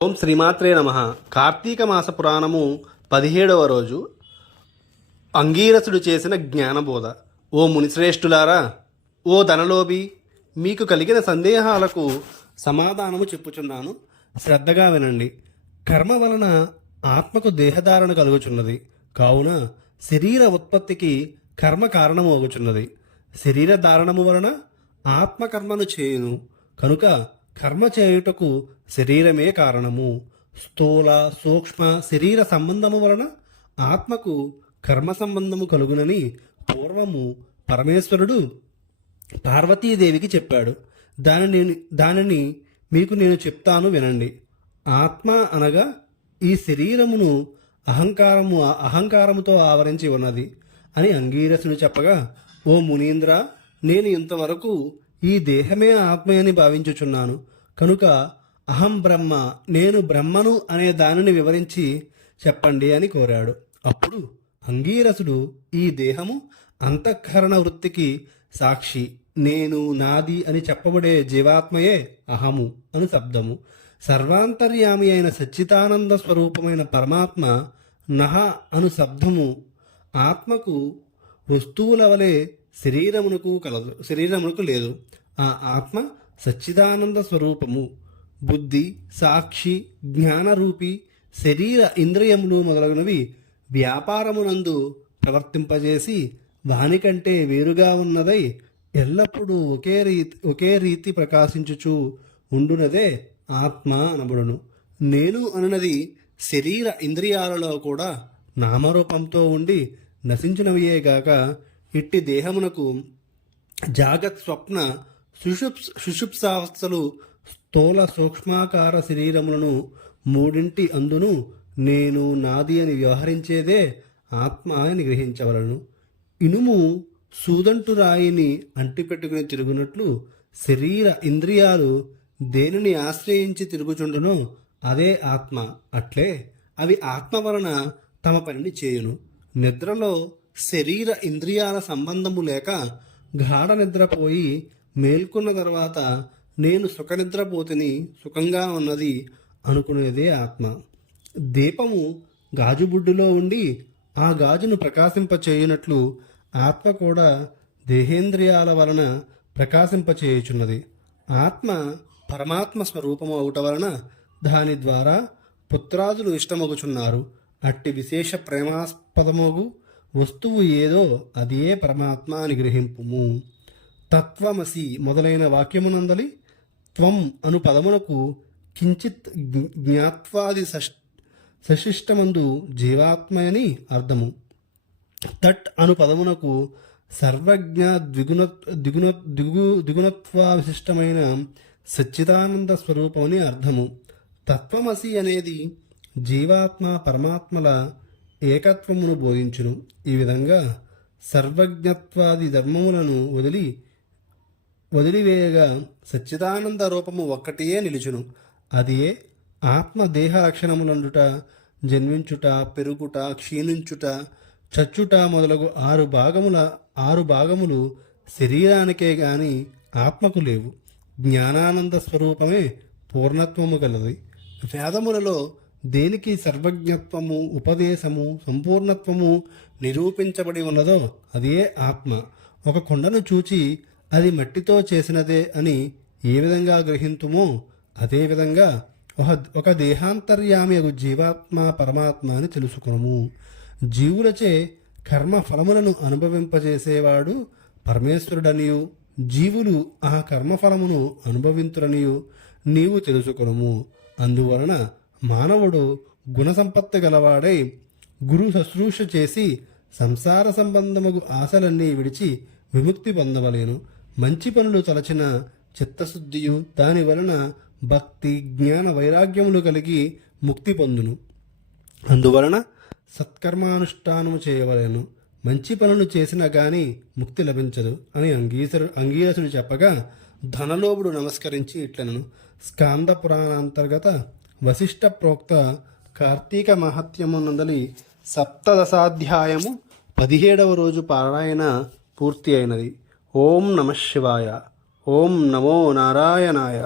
ఓం శ్రీమాత్రే నమ. కార్తీక మాస పురాణము 17వ రోజు. అంగీరసుడు చేసిన జ్ఞానబోధ. ఓ మునిశ్రేష్ఠులారా, ఓ ధనలోభి, మీకు కలిగిన సందేహాలకు సమాధానము చెప్పుచున్నాను, శ్రద్ధగా వినండి. కర్మ వలన ఆత్మకు దేహధారణ కలుగుచున్నది, కావున శరీర ఉత్పత్తికి కర్మ కారణము అగుచున్నది. శరీర ధారణము వలన ఆత్మకర్మను చేయును, కనుక కర్మ చేయుటకు శరీరమే కారణము. స్థూల సూక్ష్మ శరీర సంబంధము వలన ఆత్మకు కర్మ సంబంధము కలుగునని పూర్వము పరమేశ్వరుడు పార్వతీదేవికి చెప్పాడు. దానిని మీకు నేను చెప్తాను, వినండి. ఆత్మ అనగా ఈ శరీరమును అహంకారముతో ఆవరించి ఉన్నది అని అంగీరసుడు చెప్పగా, ఓ మునీంద్ర, నేను ఇంతవరకు ఈ దేహమే ఆత్మయని భావించుచున్నాను, కనుక అహం బ్రహ్మ, నేను బ్రహ్మను అనే దానిని వివరించి చెప్పండి అని కోరాడు. అప్పుడు అంగీరసుడు, ఈ దేహము అంతఃకరణ వృత్తికి సాక్షి, నేను నాది అని చెప్పబడే జీవాత్మయే అహము అను శబ్దము. సర్వాంతర్యామి అయిన సచ్చిదానంద స్వరూపమైన పరమాత్మ నహ అను శబ్దము ఆత్మకు వస్తువుల వలె శరీరమునకు లేదు. ఆ ఆత్మ సచ్చిదానంద స్వరూపము. బుద్ధి, సాక్షి, జ్ఞానరూపి శరీర ఇంద్రియములు మొదలగునవి వ్యాపారమునందు ప్రవర్తింపజేసి వానికంటే వేరుగా ఉన్నదై ఎల్లప్పుడూ ఒకే రీతి ప్రకాశించుచు ఉండునదే ఆత్మ అనబడును. నేను అనున్నది శరీర ఇంద్రియాలలో కూడా నామరూపంతో ఉండి నశించినవియేగాక ఇట్టి దేహమునకు జాగత్ స్వప్న సుషుప్సావస్థలు స్థూల సూక్ష్మాకార శరీరములను మూడింటి అందును నేను నాది అని వ్యవహరించేదే ఆత్మ అని గ్రహించవలను. ఇనుము సూదంటు రాయిని అంటిపెట్టుకుని తిరుగునట్లు శరీర ఇంద్రియాలు దేనిని ఆశ్రయించి తిరుగుచుండునో అదే ఆత్మ. అట్లే అవి ఆత్మ వలన తమ పనిని చేయును. నిద్రలో శరీర ఇంద్రియాల సంబంధము లేక గాఢ నిద్రపోయి మేల్కొన్న తర్వాత నేను సుఖనిద్రపోతిని, సుఖంగా ఉన్నది అనుకునేదే ఆత్మ. దీపము గాజుబుడ్డులో ఉండి ఆ గాజును ప్రకాశింపచేయునట్లు ఆత్మ కూడా దేహేంద్రియాల వలన ప్రకాశింపచేయుచున్నది. ఆత్మ పరమాత్మ స్వరూపము అవుట వలన దాని ద్వారా పుత్రాదులు ఇష్టమగుచున్నారు. అట్టి విశేష ప్రేమాస్పదమగు వస్తువు ఏదో అదే పరమాత్మ అని గ్రహింపుము. తత్వమసి మొదలైన వాక్యమునందలి త్వం అను పదమునకు కించిత్ జ్ఞాత్వాది సశిష్టమందు జీవాత్మయని అర్థము. తట్ అను పదమునకు సర్వజ్ఞ ద్విగుణత్వా విశిష్టమైన సచ్చిదానంద స్వరూపమని అర్థము. తత్వమసి అనేది జీవాత్మ పరమాత్మల ఏకత్వమును బోధించును. ఈ విధంగా సర్వజ్ఞత్వాది ధర్మములను వదిలివేయగా సచ్చిదానంద రూపము ఒక్కటియే నిలుచును. అదియే ఆత్మ దేహ లక్షణములందుట, జన్మించుట, పెరుగుట, క్షీణించుట, చచ్చుట మొదలగు ఆరు భాగములు శరీరానికే గాని ఆత్మకు లేవు. జ్ఞానానంద స్వరూపమే పూర్ణత్వము గలది. వేదములలో దేనికి సర్వజ్ఞత్వము, ఉపదేశము, సంపూర్ణత్వము నిరూపించబడి ఉన్నదో అదే ఆత్మ. ఒక కొండను చూచి అది మట్టితో చేసినదే అని ఏ విధంగా గ్రహింతుమో అదేవిధంగా ఒక దేహాంతర్యామి జీవాత్మ పరమాత్మ అని తెలుసుకునము. జీవులచే కర్మ ఫలములను అనుభవింపజేసేవాడు పరమేశ్వరుడనియు జీవులు ఆ కర్మఫలమును అనుభవింతురనియు నీవు తెలుసుకునము. అందువలన మానవుడు గుణసంపత్తి గలవాడై గురు శుశ్రూష చేసి సంసార సంబంధముగు ఆశలన్నీ విడిచి విముక్తి పొందవలేను. మంచి పనులు తలచిన చిత్తశుద్ధియు దాని వలన భక్తి, జ్ఞాన, వైరాగ్యములు కలిగి ముక్తి పొందును. అందువలన సత్కర్మానుష్ఠానము చేయవలేను. మంచి పనులు చేసినా గాని ముక్తి లభించదు అని అంగీరసుడు చెప్పగా ధనలోభుడు నమస్కరించి ఇట్లనను. స్కాంద పురాణాంతర్గత వశిష్ఠ ప్రోక్త కార్తీక మహత్యమునందలి 17వ 17వ రోజు పారాయణ పూర్తి అయినది. ఓం నమః శివాయ. ఓం నమో నారాయణాయ.